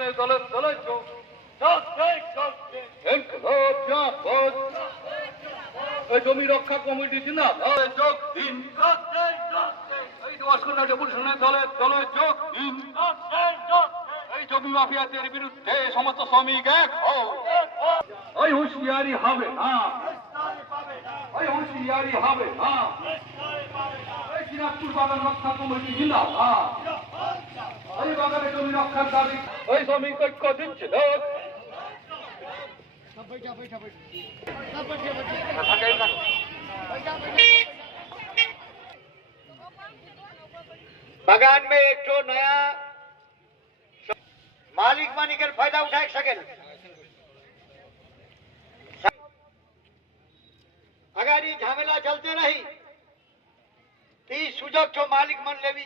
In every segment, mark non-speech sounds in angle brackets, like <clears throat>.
শুনে দলে দলে চোখ চলছে চলছে ইনকলাব জিন্দাবাদ এই জমি রক্ষা কমিটি জিন্দাবাদ যোগ দিন। এই দোয়াশকন্যা ডেপুটেশনের দলে দলে যোগ দিন। এই জমি মাফিয়াদের বিরুদ্ধে সমস্ত শ্রমিক এক ওই হুঁশিয়ারি হবে না। ওই হুঁশিয়ারি হবে না। এই সিরাজপুর বাগান রক্ষা কমিটি জিন্দাবাদ ওই বাগানে জমি রক্ষার দাবি ওই শ্রমিক ঐক্য দিচ্ছে লোক बगान में एक जो नया मालिक मानिकर फायदा उठा सकेल अगर ये झमेला चलते रही तो ई सुजग जो मालिक मन लेवी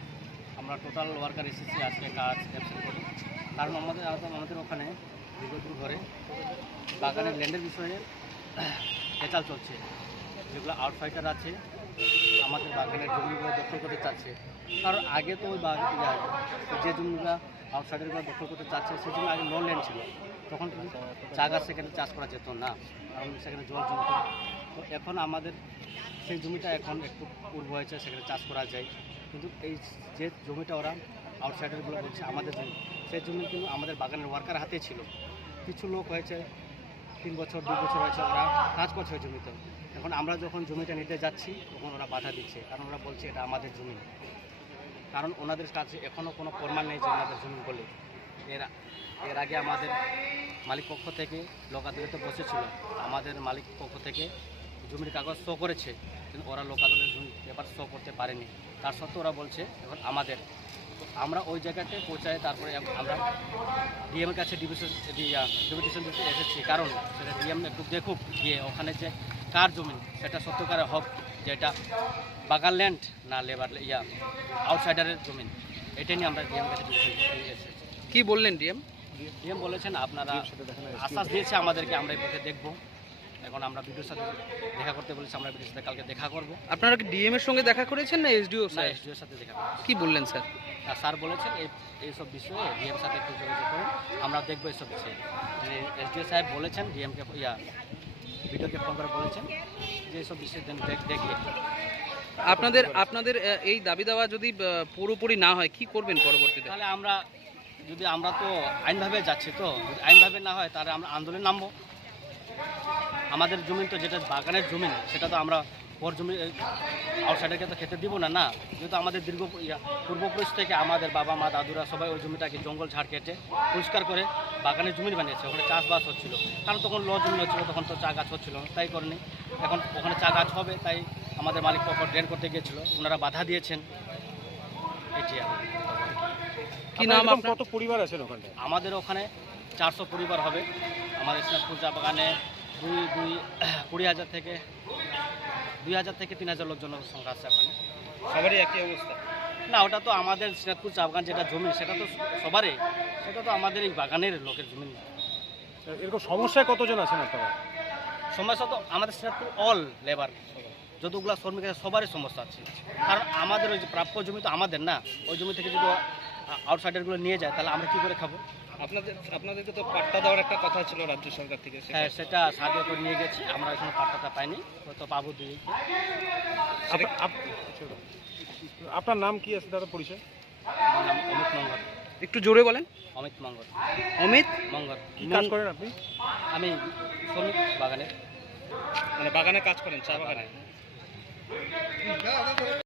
আমরা টোটাল ওয়ার্কার এসেছি আজকে কাজ অ্যাবসেন্ট করে। কারণ আমাদের আমাদের ওখানে দীর্ঘদিন ধরে বাগানের ল্যান্ডের বিষয়ে পেঁচাল চলছে। যেগুলো আউটফাইটার আছে, আমাদের বাগানের জমিগুলো দখল করতে চাচ্ছে। কারণ আগে তো ওই বাগান যে জমিগুলো আউটসাইডারগুলো দখল করতে চাচ্ছে, সেই জন্য আগে লোন ল্যান্ড ছিল। তখন কিন্তু গাছ সেখানে চাষ করা যেত না। কারণ সেখানে জল জমতো তো এখন আমাদের সেই জমিটা এখন একটু উর্বর হয়েছে, সেখানে চাষ করা যায়। কিন্তু এই যে জমিটা ওরা আউটসাইডারগুলো বলছে আমাদের জমি, সেই জমি কিন্তু আমাদের বাগানের ওয়ার্কার হাতে ছিল। কিছু লোক হয়েছে, তিন বছর, দু বছর হয়েছে ওরা কাজ করছে ওই জমিতে। এখন আমরা যখন জমিটা নিতে যাচ্ছি, তখন ওরা বাধা দিচ্ছে, কারণ ওরা বলছে এটা আমাদের জমি। কারণ ওনাদের কাছে এখনও কোনো প্রমাণ নেই যে ওনাদের জমি বলে। এর এর আগে আমাদের মালিক পক্ষ থেকে, লোক আদালতে বসেছিল, আমাদের মালিক পক্ষ থেকে জমির কাগজ শো করেছে কিন্তু ওরা লোক আদালতের জমি পেপার শো করতে পারেনি। তার সত্ত্বেও ওরা বলছে এখন আমাদের তো আমরা ওই জায়গাতে পৌঁছায় তারপরে আমরা ডিএমের কাছে ডিভিশন ডিভিশন দিতে এসেছি। কারণ সেটা ডিএম একটু দেখুক গিয়ে ওখানে যে কার জমি সেটা সত্যকারে হোক যে এটা বাগান ল্যান্ড না লেবার ইয়া আউটসাইডারের জমিন এটা নিয়ে আমরা ডিএম কাছে ডিভিশন দিতে এসেছি। কি বললেন ডিএম ডিএম বলেছেন আপনারা আশ্বাস দিয়েছে আমাদেরকে আমরা এই পথে দেখব। এখন আমরা বিডিওর সাথে দেখা করতে বলেছি আমরা বিডিওর সাথে কালকে দেখা করব। আপনারা কি ডিএম এর সঙ্গে দেখা করেছেন না এসডিও স্যার? এসডিওর সাথে দেখা কি বললেন স্যার? স্যার বলেছেন এই এইসব বিষয়ে ডিএম সাথে একটু যোগাযোগ করুন আমরা দেখব এইসব বিষয়ে। এসডিও সাহেব বলেছেন ডিএমকে ইয়া বিডিওকে ফোন করে বলেছেন যে এইসব বিষয়ে দেখবে। আপনাদের আপনাদের এই দাবি দাওয়া যদি পুরোপুরি না হয় কি করবেন পরবর্তীতে? তাহলে আমরা যদি আমরা তো আইনভাবে যাচ্ছি তো যদি আইনভাবে না হয় তাহলে আমরা আন্দোলনে নামবো। আমাদের জমি তো যেটা বাগানের জমি সেটা তো আমরা ওর জমি আউটসাইডারকে তো খেতে দিব না না। যেহেতু আমাদের দীর্ঘ পূর্বপুরুষ থেকে আমাদের বাবা মা দাদুরা সবাই ওই জমিটাকে জঙ্গল ঝাড় কেটে পরিষ্কার করে বাগানের জমি বানিয়েছে ওখানে চাষবাস হচ্ছিল। কারণ তখন ল জমি হচ্ছিল তখন তো চা গাছ হচ্ছিল তাই করেনি। এখন ওখানে চা গাছ হবে তাই আমাদের মালিক পক্ষ ড্রেন করতে গিয়েছিল ওনারা বাধা দিয়েছেন। এটি কি। নাম কত পরিবার আছেন ওখানটায় আমাদের ওখানে চারশো পরিবার হবে আমাদের সিনাজপুর চা বাগানে দুই দুই <clears throat> কুড়ি হাজার থেকে দুই হাজার থেকে তিন হাজার লোকজনের সংখ্যা আছে ওখানে সবারই একই অবস্থা? না ওটা তো আমাদের সিনাজপুর চা বাগান যেটা জমি সেটা তো সবারই সেটা তো আমাদের এই বাগানের লোকের জমি। এরকম সমস্যায় কতজন আছেন আপনারা? সমস্যা তো আমাদের সিনাজপুর অল লেবার যতগুলো শ্রমিক আছে সবারই সমস্যা আছে। কারণ আমাদের ওই যে প্রাপ্য জমি তো আমাদের না ওই জমি থেকে যদি আউটসাইডারগুলো নিয়ে যায় তাহলে আমরা কী করে খাব? আপনাদের আপনাদেরকে তো পাট্টা দেওয়ার একটা কথা ছিল রাজ্য সরকার থেকে হ্যাঁ সেটা করে নিয়ে গেছি আমরা এখনও পাত্তাটা পাইনি হয়তো পাবো দুই আপনা- আপনার নাম কি আছে দাদা পরিচয়? আমার নাম অমিত মঙ্গল। একটু জোরে বলেন। অমিত মঙ্গল। অমিত মঙ্গল। কি কাজ করেন আপনি? আমি শ্রমিক বাগানের মানে বাগানে কাজ করেন চা বাগানে?